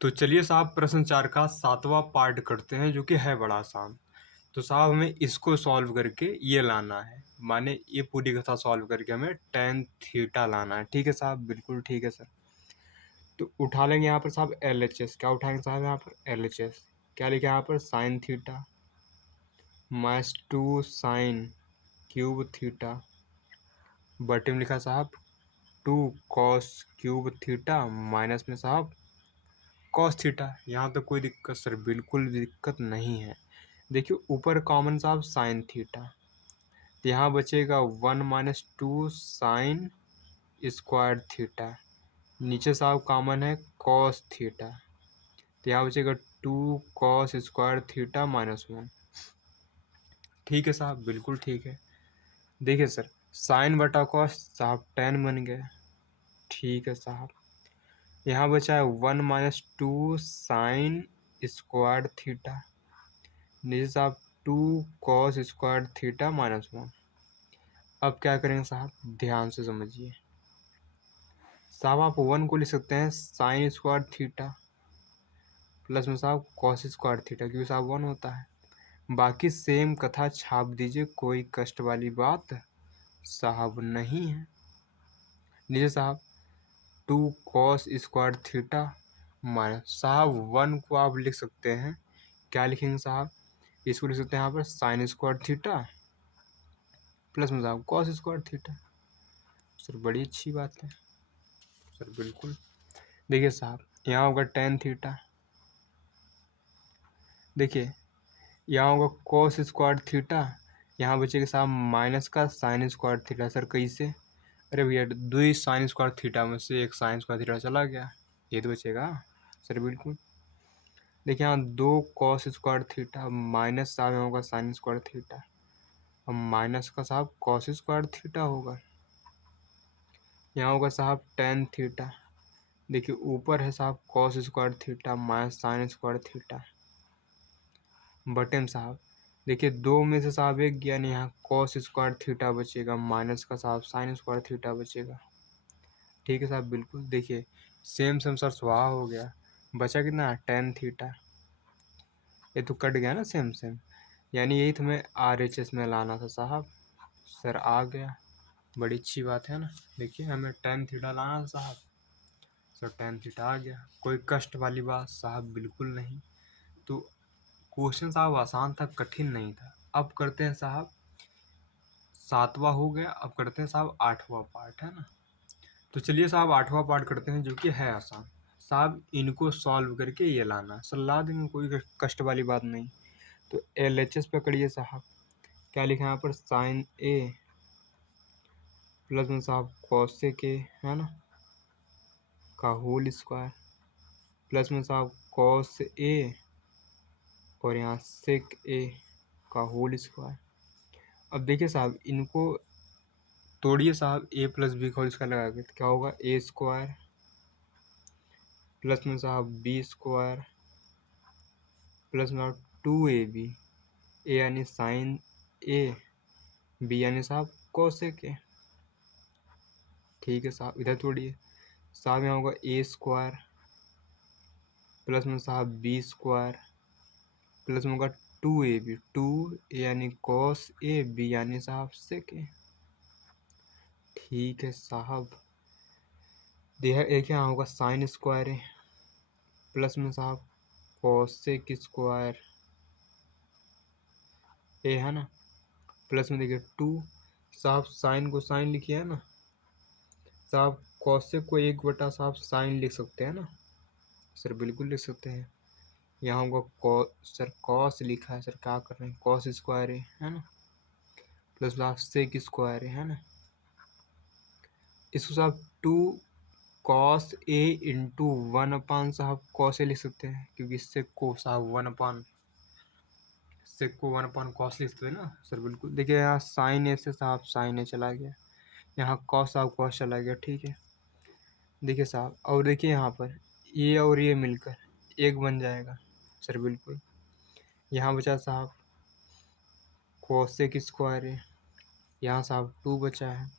तो चलिए साहब प्रश्न 4 का 7वां पार्ट करते हैं जो कि है बड़ा आसान। तो साहब हमें इसको सॉल्व करके ये लाना है, माने ये पूरी कथा सॉल्व करके हमें tan थीटा लाना है। ठीक है साहब, बिल्कुल ठीक है सर। तो उठा लेंगे यहाँ पर साहब LHS। क्या उठाएंगे साहब यहाँ पर LHS? क्या लिखा है यहाँ पर sine theta minus 2 sine cube theta बटे में लिखा साहब 2 कॉस क्यूब थीटा माइनस में साहब कॉस थीटा। यहाँ तो कोई दिक्कत सर, बिल्कुल भी दिक्कत नहीं है। देखिए ऊपर कॉमन साहब साइन थीटा, तो यहाँ बचेगा 1 माइनस 2 साइन स्क्वायर थीटा। नीचे साहब कॉमन है कॉस थीटा, तो यहाँ बचेगा 2 कॉस स्क्वायर थीटा माइनस 1। ठीक है साहब, बिल्कुल ठीक है। देखिए सर साइन बटा कॉस साहब tan बन गया। ठीक है साहब, यहाँ बचा है 1 माइनस 2 साइन स्क्वायर थीटा, नीचे साहब 2 कॉस स्क्वायर थीटा माइनस 1। अब क्या करेंगे साहब, ध्यान से समझिए। साहब आप 1 को लिख सकते हैं साइन स्क्वायर थीटा प्लस में साहब कॉस स्क्वायर थीटा, क्योंकि साहब 1 होता है। बाकी सेम कथा छाप दीजिए, कोई कष्ट वाली बात साहब नहीं है। नीचे साहब 2 कॉस स्क्वायर थीटा माइनस साहब 1 को आप लिख सकते हैं, क्या लिखेंगे साहब, इसको लिख सकते हैं यहाँ पर साइन स्क्वायर थीटा प्लस में साहब कॉस स्क्वायर थीटा। सर बड़ी अच्छी बात है सर, बिल्कुल। देखिए साहब यहाँ होगा tan थीटा, देखिए यहाँ होगा कॉस स्क्वायर थीटा, यहाँ बचेगा साहब माइनस का साइन स्क्वायर थीटा। सर कैसे? अरे भैया 2 साइन स्क्वायर थीटा में से एक साइन स्क्वायर थीटा चला गया, ये तो बचेगा सर, बिल्कुल। देखिए यहाँ 2 कॉस स्क्वायर थीटा माइनस साहब यहाँ होगा साइन स्क्वायर थीटा, और माइनस का साहब कॉस स्क्वायर थीटा होगा। यहाँ होगा साहब tan थीटा, देखिए ऊपर है साहब cos square theta minus sine square theta बटे में साहब देखिए 2 में से साहब एक गया नहीं, यहाँ कॉस स्क्वायर थीटा बचेगा माइनस का साहब साइन स्क्वायर थीटा बचेगा। ठीक है साहब, बिल्कुल। देखिए सेम सेम सर स्वाहा हो गया, बचा कितना tan थीटा, ये तो कट गया ना सेम सेम, यानी यही तो हमें RHS में लाना था साहब। सर आ गया, बड़ी अच्छी बात है ना। देखिए हमें tan थीटा लाना था साहब, सर tan थीटा आ गया, कोई कष्ट वाली बात साहब बिल्कुल नहीं। तो क्वेश्चन साहब आसान था, कठिन नहीं था। अब करते हैं साहब 7वां हो गया, अब करते हैं साहब 8वां पार्ट, है ना। तो चलिए साहब 8वां पार्ट करते हैं जो कि है आसान। साहब इनको सॉल्व करके ये लाना, सर ला देंगे, कोई कष्ट वाली बात नहीं। तो LHS पकड़िए साहब, क्या लिखा है यहाँ पर साइन ए प्लस में साहब कॉसेक ए, है ना, का होल स्क्वायर प्लस में साहब कॉस ए और यहाँ सेक ए का होल स्क्वायर। अब देखिए साहब इनको तोड़िए साहब, ए प्लस बी का होल स्क्वायर लगा के, तो क्या होगा ए स्क्वायर प्लस में साहब बी स्क्वायर प्लस में 2ab, ए यानी साइन ए, बी यानी साहब कोसेक ए। ठीक है साहब, इधर तोड़िए साहब, यहाँ होगा ए स्क्वायर प्लस में साहब बी स्क्वायर प्लस में होगा 2ab, 2 यानी कॉस ए, बी यानी साहब सेक ए। ठीक है साहब, देखिए एक यहाँ होगा साइन स्क्वायर ए प्लस में साहब कॉसेक स्क्वायर ए, है ना, प्लस में देखिए 2 साहब साइन को साइन लिखिए, है ना साहब, कॉसेक को 1 बटा साहब साइन लिख सकते हैं ना सर, बिल्कुल लिख सकते हैं। यहाँ होगा सर कॉस लिखा है, सर क्या कर रहे हैं, कॉस स्क्वायर है ना, प्लस साहब सेक स्क्वायर है ना, इसको साहब 2 कॉस ए इंटू 1 अपान साहब कॉस ए लिख सकते हैं, क्योंकि सेक को साहब 1 अपान सेक को 1 अपान कॉस लिख सकते हैं ना सर, बिल्कुल। देखिए यहाँ साइन ए से साहब साइन ए चला गया, यहाँ कॉस साहब कॉस चला गया। ठीक है, देखिए साहब, और देखिए यहाँ पर ये और ये मिलकर एक बन जाएगा सर, बिल्कुल। यहाँ बचा साहब कोसेक स्क्वायर है, यहाँ साहब 2 बचा है,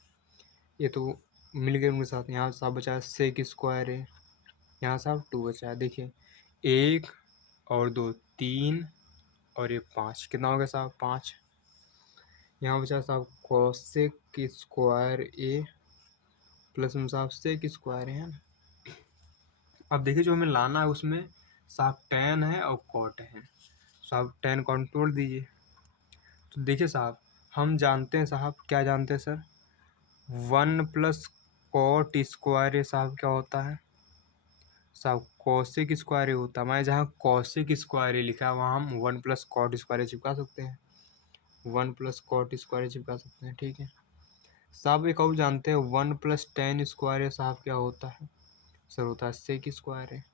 ये तो मिल गए उनके साथ। यहाँ साहब बचा है सेक स्क्वायर है, यहाँ साहब 2 बचा है। देखिए 1 और 2 3 और ये 5, कितना हो गया साहब 5। यहाँ बचा साहब कोसेक स्क्वायर ए प्लस में साहब सेक स्क्वायर है ना। अब देखिए जो हमें लाना है उसमें साहब tan है और cot है। साहब tan कंट्रोल दीजिए। तो देखिए साहब हम जानते हैं साहब, क्या जानते हैं सर, 1 प्लस कॉट स्क्वायर ये साहब क्या होता है साहब, कौशिक स्क्वायर ही होता है। हमारे जहाँ कौशिक स्क्वायर ही लिखा है वहाँ हम 1 प्लस कॉट स्क्वायर चिपका सकते हैं, 1 प्लस कॉट स्क्वायर चिपका सकते हैं। ठीक है साहब, एक और जानते हैं 1 प्लस टेन स्क्वायर साहब क्या होता है सर, होता है सेक स्क्वायर है।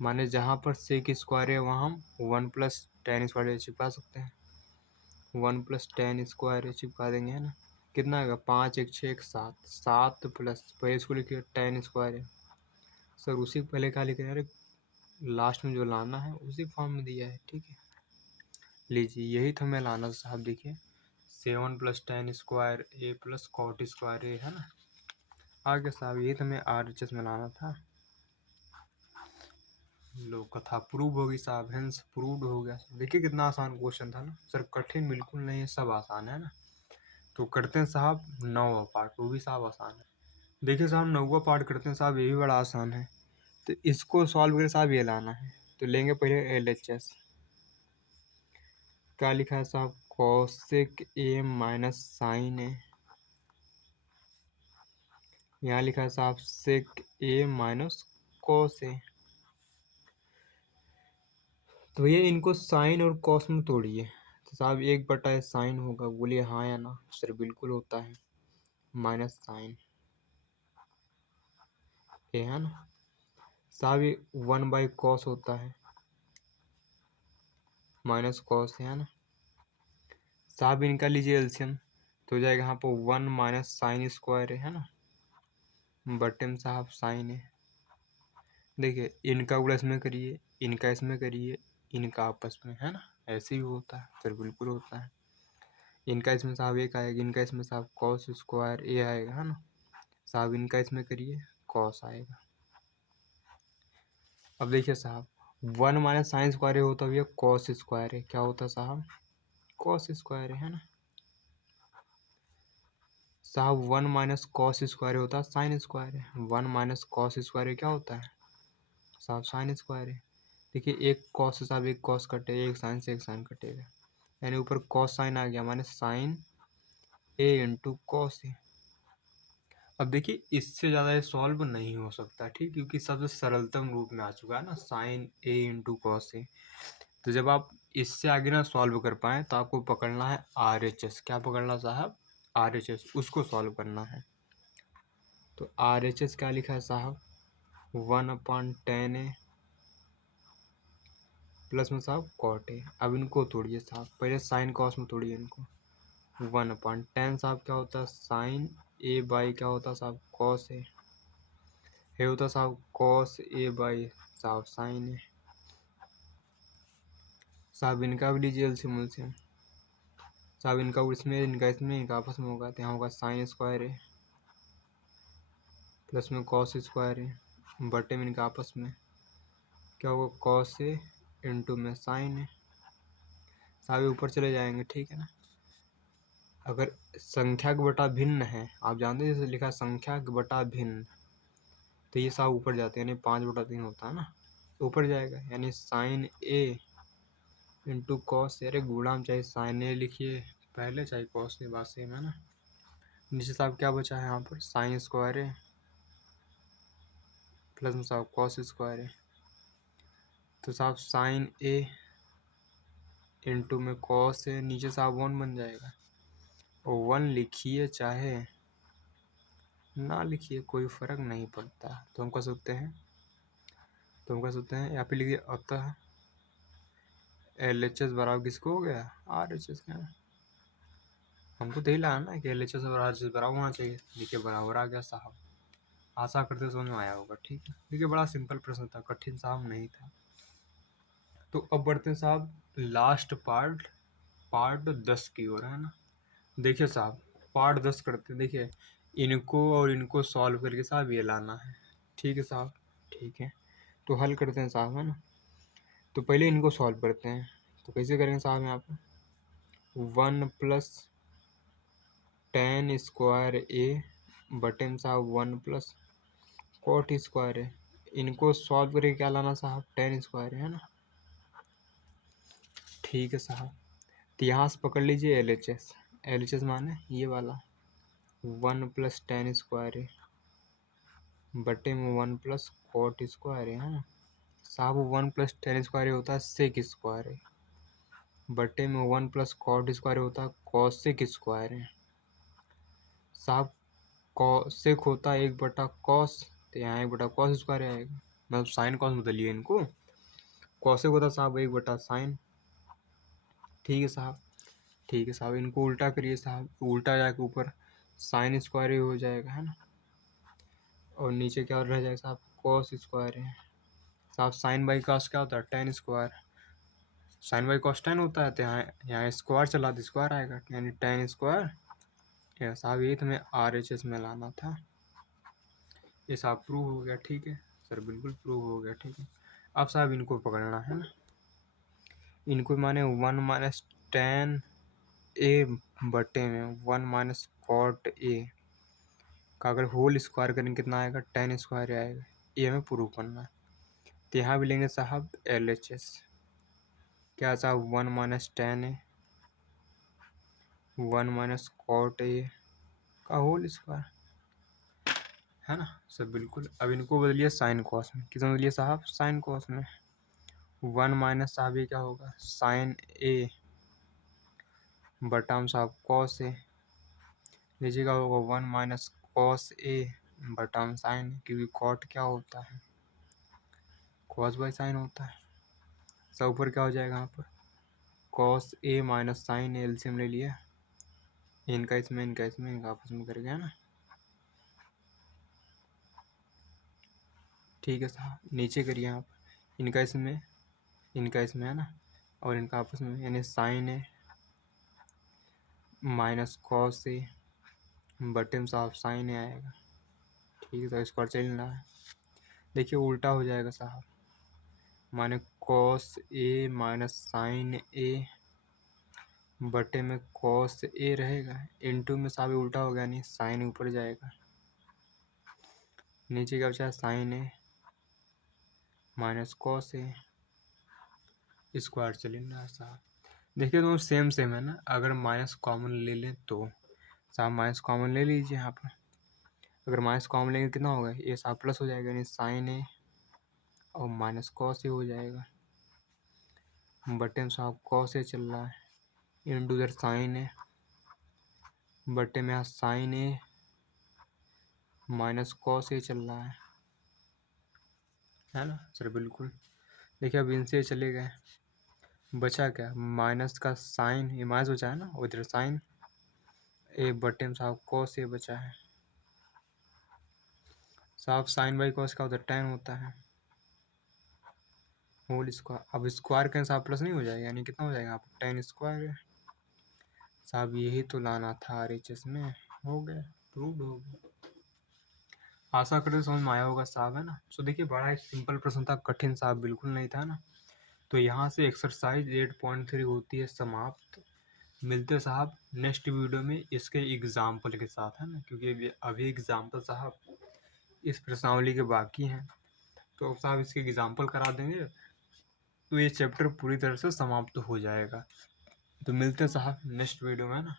माने जहाँ पर सेक स्क्वायर है वहाँ हम 1 प्लस टेन स्क्वायर चिपका सकते हैं, 1 प्लस टेन स्क्वायर चिपका देंगे, है ना। कितना आएगा 5 1 6 1 7, 7 प्लस पहले इसको लिखिए टेन स्क्वायर है सर, उसी को पहले क्या लिखे यार, लास्ट में जो लाना है उसी फॉर्म में दिया है। ठीक है लीजिए यही तो हमें लाना साहब। देखिए 7 प्लस टेन स्क्वायर ए प्लस कॉट स्क्वायर ए, है ना। आगे साहब यही तो हमें RHS में लाना था। लो कथा प्रूव होगी साहब, हेंस प्रूव्ड हो गया। देखिए कितना आसान क्वेश्चन था ना सर, कठिन बिल्कुल नहीं है, सब आसान है ना। तो करते हैं साहब 9वां पार्ट, वो भी साहब आसान है। देखिए साहब 9वां पार्ट करते हैं साहब, ये भी बड़ा आसान है। तो इसको सॉल्व करके साहब ये लाना है। तो लेंगे पहले LHS, क्या लिखा है साहब, कॉसेक ए माइनस साइन ए, यहाँ लिखा है साहब सेक ए माइनस कॉस ए। तो भैया इनको साइन और कॉस में तोड़िए। तो साहब 1/, साइन होगा, बोलिए हाँ या ना सर, बिल्कुल होता है, माइनस साइन ए, है ना। साहब ये 1/cos होता है, माइनस कॉस है ना। साहब इनका लीजिए एलसीएम, तो हो जाएगा यहाँ पर 1 माइनस साइन स्क्वायर है ना, बटे में साहब साइन है। देखिए इनका गुणा इसमें करिए, इनका इसमें करिए, इनका आपस में, है ना। ऐसे ही होता है सर, बिल्कुल होता है। इनका इसमें साहब एक आएगा, इनका इसमें साहब कॉस स्क्वायर ए आएगा, है ना। साहब इनका इसमें करिए, कॉस आएगा। अब देखिए साहब 1 माइनस साइन स्क्वायर होता है, कॉस स्क्वायर है, क्या होता है साहब, कॉस स्क्वायर है ना। साहब 1 माइनस कॉस स्क्वायर होता है साइन स्क्वायर है, 1 माइनस कॉस स्क्वायर क्या होता है साहब, साइन स्क्वायर है। देखिए एक कॉस से साहब एक कॉस कटेगा, एक साइन से एक साइन कटेगा, यानी ऊपर कॉस साइन आ गया, माने sign A into cos A. अब देखिए इससे ज़्यादा ये सॉल्व नहीं हो सकता, ठीक, क्योंकि सबसे सरलतम रूप में आ चुका है ना, sign A into cos A. तो जब आप इससे आगे ना सॉल्व कर पाएँ तो आपको पकड़ना है RHS, क्या पकड़ना साहब, RHS, उसको सॉल्व करना है। तो RHS क्या लिखा है साहब, 1/10 ए प्लस में साहब कॉट ए। अब इनको तोड़िए साहब, पहले साइन कॉस में तोड़िए इनको। 1/10 साहब क्या होता है, साइन ए बाई क्या होता है साहब, कॉस ए। ये होता है साहब कॉस ए बाई साहब साइन ए। साहब इनका भी लीजिए एलसीएम उलसीएम। साहब इनका इसमें, इनका इसमें, इनका आपस में होगा, तो यहाँ होगा साइन स्क्वायर ए प्लस में कॉस स्क्वायर ए, बटे में इनका आपस में क्या होगा, कॉस ए इंटू में साइन ए। साहब ऊपर चले जाएंगे, ठीक है ना। अगर संख्या के बटा भिन्न है, आप जानते हैं जैसे लिखा संख्या के बटा भिन्न, तो ये साहब ऊपर जाते हैं, यानी 5/3 होता है ना, ऊपर जाएगा, यानी साइन ए इंटू कॉस, अरे गुणा में चाहे साइन ए लिखिए पहले, चाहे कॉस ए, बात सेम है ना। नीचे साहब क्या बचा है यहाँ पर, साइन स्क्वायर है प्लस में साहब कॉस स्क्वायर है। तो साहब साइन ए इंटू में कॉस ए, नीचे साहब 1 बन जाएगा, और 1 लिखिए चाहे ना लिखिए, कोई फर्क नहीं पड़ता। तो हम कर सकते हैं, यहाँ पे लिखिए अतः LHS बराबर किसको हो गया, RHS का। हमको तो यही लगा ना कि LHS और RHS बराबर होना चाहिए, देखिए बराबर आ गया साहब। आशा करते समझ में आया होगा, ठीक है। देखिए बड़ा सिंपल प्रश्न था, कठिन साहब नहीं था। तो अब बढ़ते हैं साहब लास्ट पार्ट, पार्ट 10 की ओर, है ना। देखिए साहब पार्ट 10 करते हैं। देखिए इनको और इनको सॉल्व करके साहब ये लाना है, ठीक है साहब, ठीक है। तो हल करते हैं साहब, है ना। तो पहले इनको सॉल्व करते हैं। तो कैसे करेंगे साहब, यहाँ पे 1 प्लस टेन स्क्वायर ए बटे में साहब 1 प्लस कॉट स्क्वायर है। इनको सॉल्व करके क्या लाना साहब, टेन स्क्वायर है ना। ठीक है साहब, तो यहाँ से पकड़ लीजिए L H S. L H S माने ये वाला 1 प्लस टेन स्क्वायर है बटे में 1 प्लस कॉट स्क्वायर है ना साहब। 1 प्लस टेन स्क्वायर होता है सेक स्क्वायर है बटे में 1 प्लस कॉट स्क्वायर होता है कॉसेक स्क्वायर है साहब। कॉसेक होता है 1/कॉस, तो यहाँ 1/कॉस स्क्वायर आएगा, मतलब साइन कॉस बदलिए इनको। कॉसेक होता है साहब 1/साइन। ठीक है साहब, ठीक है साहब, इनको उल्टा करिए साहब, उल्टा जाके ऊपर साइन स्क्वायर ही हो जाएगा, है ना। और नीचे क्या रह जाएगा साहब, कॉस स्क्वायर है साहब। साइन बाई कॉस क्या होता है, ten square. Sine by cos ten होता है, तो यहाँ यहाँ स्क्वायर चला तो स्क्वायर आएगा, यानी टेन स्क्वायर। या साहब ये तुम्हें आर एच एस में लाना था। ये साहब प्रूव हो गया, ठीक है सर, बिल्कुल प्रूव हो गया, ठीक है। अब साहब इनको पकड़ना है ना, इनको माने 1 माइनस टेन ए बटे में 1 माइनस कॉट ए का अगर होल स्क्वायर करेंगे कितना आएगा, टेन स्क्वायर आएगा। ये हमें प्रूव करना है। तो यहाँ भी लेंगे साहब एल एच एस, क्या साहब 1 minus ten A 1 minus cot A का होल स्क्वायर, है ना सर, बिल्कुल। अब इनको बदलिए साइन कॉस में, किस में बदलिए साहब, साइन कॉस में। 1 माइनस साहब ये क्या होगा, साइन ए बटा में साहब कॉस ए, लीजिएगा होगा 1 माइनस कॉस ए बटा में साइन, क्योंकि कॉट क्या होता है, कॉस बाई साइन होता है। सब ऊपर क्या हो जाएगा यहाँ पर, cos A minus sign A, LCM ले लिया, इनका इसमें इनका आपस में कर गया ना। ठीक है साहब, नीचे करिए आप, इनका इसमें है ना, और इनका आपस में, यानी sign A minus cos A बटे में साहब साइन ए आएगा। ठीक है, तो स्क्वायर चलना है, देखिए उल्टा हो जाएगा साहब, माने कॉस ए माइनस साइन ए बटे में कॉस ए रहेगा, इनटू में साहब उल्टा हो गया, नहीं साइन ऊपर जाएगा, नीचे क्या बचा, sign A minus cos A, square चले ना साहब। देखिए दोनों सेम है ना, अगर माइनस कॉमन ले लें तो साहब माइनस कॉमन ले लीजिए यहाँ पर। अगर माइनस कॉमन लेंगे कितना होगा, ये साहब प्लस हो जाएगा, यानी साइन ए और माइनस कॉस ए हो जाएगा बटे में साहब कॉस ए चल रहा है, इंटू इधर साइन ए बटे में यहाँ sign A minus cos A चल रहा है ना सर, बिल्कुल। देखिए अब इनसे चले गए, बचा क्या, माइनस का साइन, ये माइनस बचा है ना, और इधर साइन ए बटे में साहब कॉस ए बचा है साहब। साइन बाई कॉस का उधर टेन होता है, होल स्क्वायर। अब स्क्वायर के साहब प्लस नहीं हो जाएगा, यानी कितना हो जाएगा, आप टेन स्क्वायर है साहब। यही तो लाना था आर एच एस में, हो गया, प्रूव्ड हो गया। आशा करते समझ में आया होगा साहब, है ना। सो देखिए बड़ा ही सिंपल प्रश्न था, कठिन साहब बिल्कुल नहीं था ना। तो यहाँ से एक्सरसाइज 8.3 होती है समाप्त। मिलते साहब नेक्स्ट वीडियो में इसके एग्जाम्पल के साथ, है ना, क्योंकि अभी एग्जाम्पल साहब इस प्रश्नावली के बाकी हैं, तो अब साहब इसके एग्जाम्पल करा देंगे तो ये चैप्टर पूरी तरह से समाप्त हो जाएगा। तो मिलते हैं साहब नेक्स्ट वीडियो में, है ना।